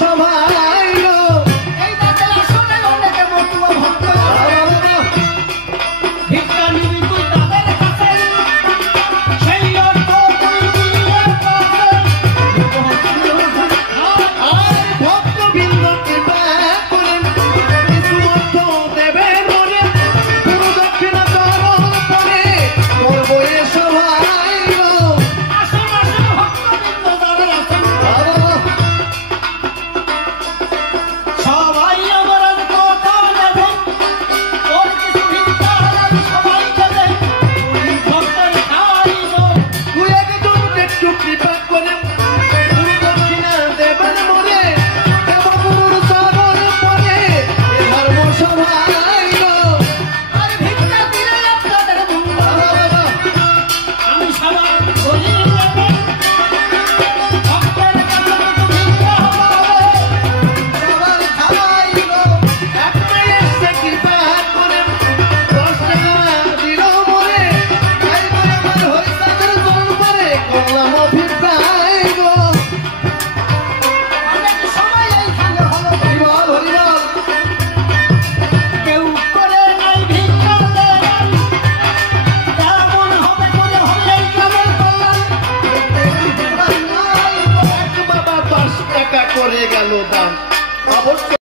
সভাইলো এই দাঁতে আসলে অনেকে মতুয়া ভক্ত ভিক্ষা নিবি তুই তাদের কাছে সেই অর্থ তুই দিলে পাবে আর ভক্তবৃন্দকে ব্যাক করেন কিছু অর্থ দেবে মনে পুরো দক্ষিণা করণ পরে করবো এ সভাইলো আশেপাশে ভক্তবৃন্দ যারা আছেন সবাই আমার কথা নেবেন ওর কিছু ভিক্ষা সবাইকে দেন তুই ভক্তের খাইব তুই একজন একটু কৃপা করেন গুরু দক্ষিণা দেবেন মনে দেবগুরুর চরণ পরে এ ধর্ম সভাইলো আর ভিক্ষা দিলে আপনাদের মঙ্গল আমি সবার বলি নেবেন ভক্তের কাছে কিছু ভিক্ষা পাবে সবার খাওয়াইলো একটাই এসে কৃপা করেন 10 টাকা দিল মনে তাই করে আমার হরিদাসের জন পরে করলাম অভিপ্রায় গো অনেক সময় এইখানে হলো হরিবল হরিবল কেউ করে নাই ভিক্ষা দেন কেমন হবে করে হলে কেমন করলাম এক বাবা 5 টাকা করে গেল দাম অবশ্য